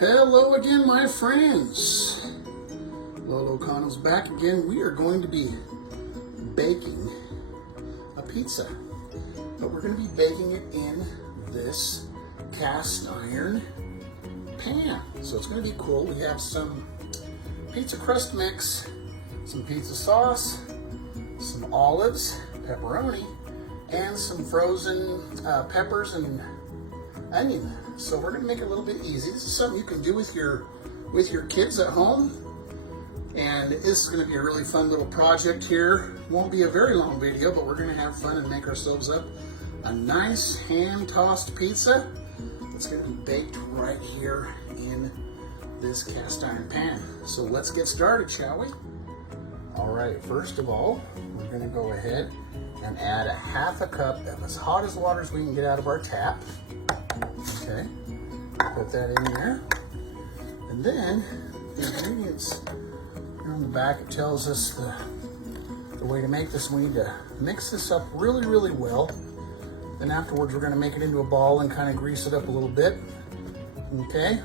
Hello again, my friends. Lolokano's back again. We are going to be baking a pizza, but we're going to be baking it in this cast iron pan. So it's going to be cool. We have some pizza crust mix, some pizza sauce, some olives, pepperoni, and some frozen peppers and onion. So we're going to make it a little bit easy. This is something you can do with your kids at home, and this is going to be a really fun little project here. Won't be a very long video, but we're going to have fun and make ourselves up a nice hand tossed pizza that's going to be baked right here in this cast iron pan. So let's get started, shall we? All right, first of all, we're going to go ahead and add a half a cup of as hot as water as we can get out of our tap. Okay, put that in there. And then the ingredients on the back, it tells us the way to make this. We need to mix this up really, really well. Then afterwards, we're going to make it into a ball and kind of grease it up a little bit. Okay,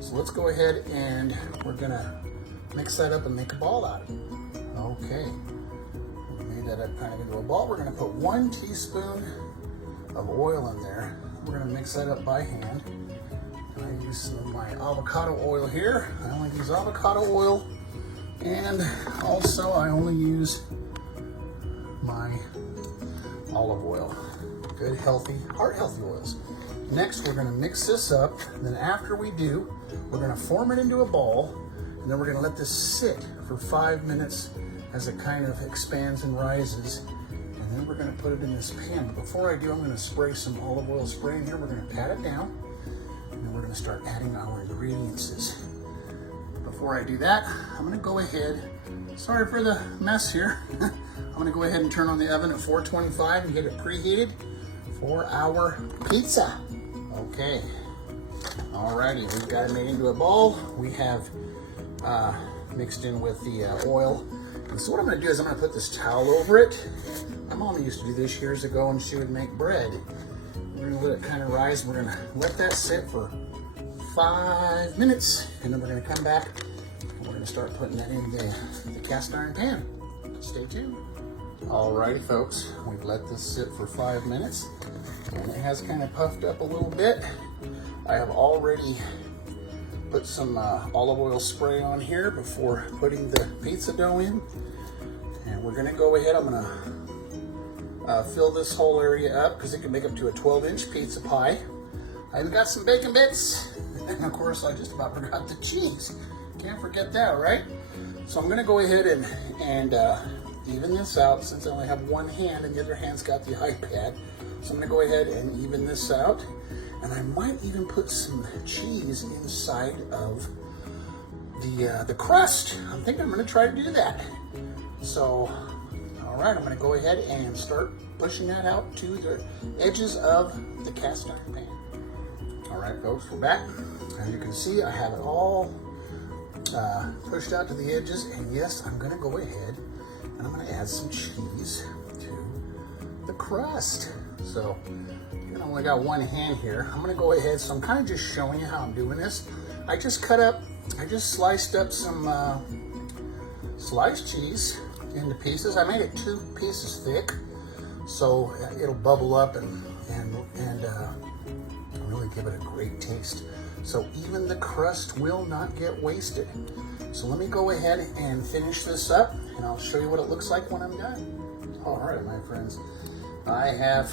so let's go ahead and we're going to mix that up and make a ball out of it. Okay, we made that up kind of into a ball. We're going to put 1 teaspoon of oil in there. We're going to mix that up by hand. I use some of my avocado oil here. I only use avocado oil, and also I only use my olive oil. Good, healthy, heart-healthy oils. Next, we're going to mix this up. And then after we do, we're going to form it into a ball, and then we're going to let this sit for 5 minutes as it kind of expands and rises. And then we're going to put it in this pan. But before I do, I'm going to spray some olive oil spray in here. We're going to pat it down, and then we're going to start adding our ingredients. Before I do that, I'm going to go ahead, sorry for the mess here. I'm going to go ahead and turn on the oven at 425 and get it preheated for our pizza. Okay, alrighty, we've got it made into a ball. We have mixed in with the oil. And so what I'm going to do is I'm going to put this towel over it. My mom used to do this years ago, and she would make bread. We're going to let it kind of rise. We're going to let that sit for 5 minutes, and then we're going to come back and we're going to start putting that in the cast iron pan. Stay tuned. Alrighty, folks, we've let this sit for 5 minutes, and it has kind of puffed up a little bit. I have already put some olive oil spray on here before putting the pizza dough in, and we're going to go ahead. I'm going to fill this whole area up because it can make up to a 12-inch pizza pie. I've got some bacon bits, and of course I just about forgot the cheese. Can't forget that, right? So I'm going to go ahead and even this out, since I only have one hand and the other hand's got the iPad. So I'm going to go ahead and even this out, and I might even put some cheese inside of the crust. I think I'm going to try to do that. So all right, I'm going to go ahead and start pushing that out to the edges of the cast iron pan. All right, folks, we're back. As you can see, I have it all pushed out to the edges. And yes, I'm going to go ahead and I'm going to add some cheese to the crust. So I only got one hand here. I'm going to go ahead. So I'm kind of just showing you how I'm doing this. I just sliced up some sliced cheese into pieces. I made it 2 pieces thick, so it'll bubble up and really give it a great taste. So even the crust will not get wasted. So let me go ahead and finish this up, and I'll show you what it looks like when I'm done. All right, my friends, I have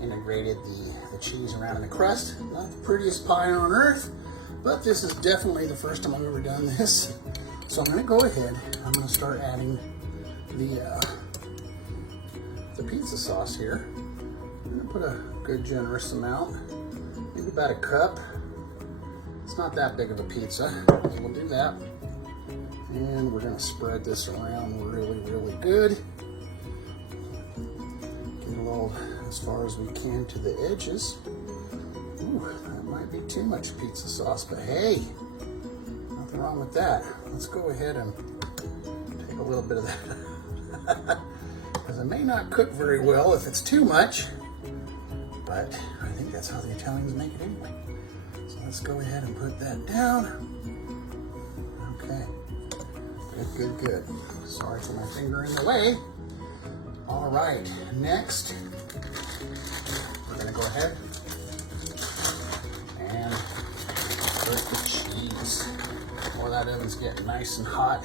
integrated the cheese around in the crust. Not the prettiest pie on earth, but this is definitely the first time I've ever done this. So I'm going to go ahead, I'm going to start adding the pizza sauce here. I'm going to put a good generous amount, maybe about a cup. It's not that big of a pizza, so we'll do that. And we're going to spread this around really, really good. Get a little as far as we can to the edges. Ooh, that might be too much pizza sauce, but hey, nothing wrong with that. Let's go ahead and take a little bit of that. Because it may not cook very well if it's too much, but I think that's how the Italians make it anyway. So let's go ahead and put that down. Okay, good, good, good. Sorry for my finger in the way. All right, next, we're gonna go ahead and put the cheese. While that oven's getting nice and hot,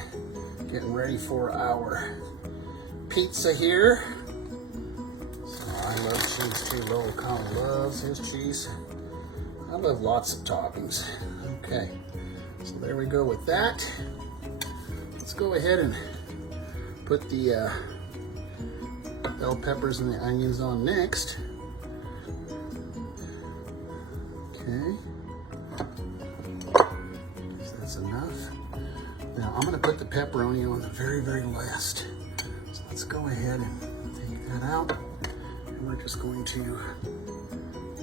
getting ready for our pizza here. So I love cheese too. Lolokano loves his cheese. I love lots of toppings. Okay, so there we go with that. Let's go ahead and put the bell peppers and the onions on next. Okay, so that's enough. Now I'm going to put the pepperoni on the very, very last. So let's go ahead and take that out. And we're just going to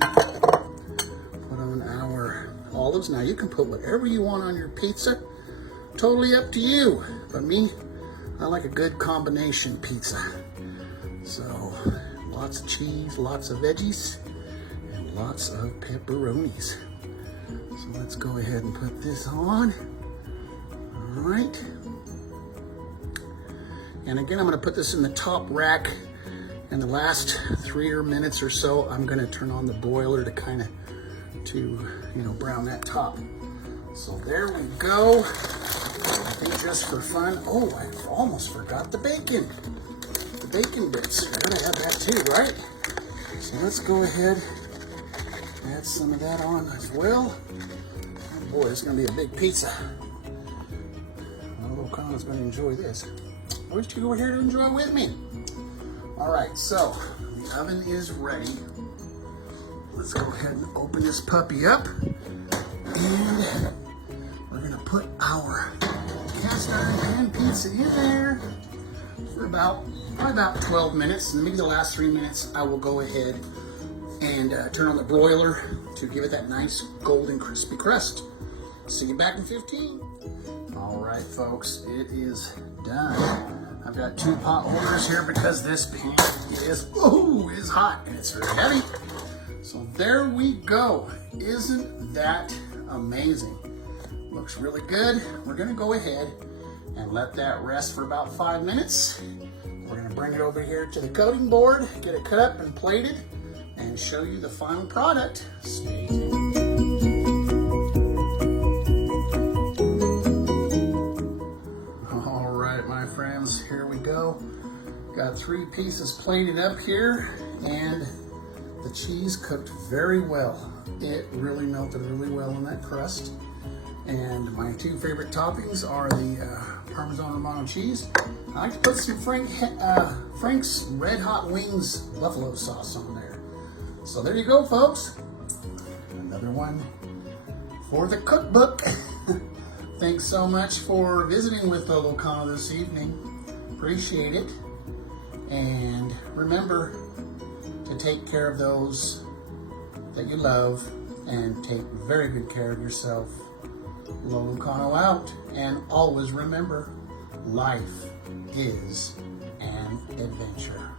put on our olives. Now you can put whatever you want on your pizza. Totally up to you. But me, I like a good combination pizza. So lots of cheese, lots of veggies, and lots of pepperonis. So let's go ahead and put this on. All right. And again, I'm going to put this in the top rack. In the last 3 minutes or so, I'm going to turn on the broiler to brown that top. So there we go. I think just for fun. Oh, I almost forgot the bacon. The bacon bits. You're going to have that too, right? So let's go ahead and add some of that on as well. Oh boy, it's going to be a big pizza. Lolokano's going to enjoy this. Why don't you go here to enjoy with me? All right, so the oven is ready. Let's go ahead and open this puppy up. And we're going to put our cast iron pan pizza in there for probably about 12 minutes. And maybe the last 3 minutes, I will go ahead and turn on the broiler to give it that nice golden crispy crust. See you back in 15. All right, folks, it is done. I've got 2 pot holders here because this pan is hot and it's very heavy. So there we go. Isn't that amazing? Looks really good. We're gonna go ahead and let that rest for about 5 minutes. We're gonna bring it over here to the cutting board, get it cut up and plated, and show you the final product. Stay tuned. All right, my friends, here we go. Got 3 pieces plated up here, and the cheese cooked very well. It really melted really well in that crust. And my 2 favorite toppings are the Parmesan Romano cheese. I like to put some Frank's Red Hot Wings buffalo sauce on there. So there you go, folks. Another one for the cookbook. Thanks so much for visiting with Lolokano this evening. Appreciate it. And remember to take care of those that you love and take very good care of yourself. Lolokano out, and always remember, life is an adventure.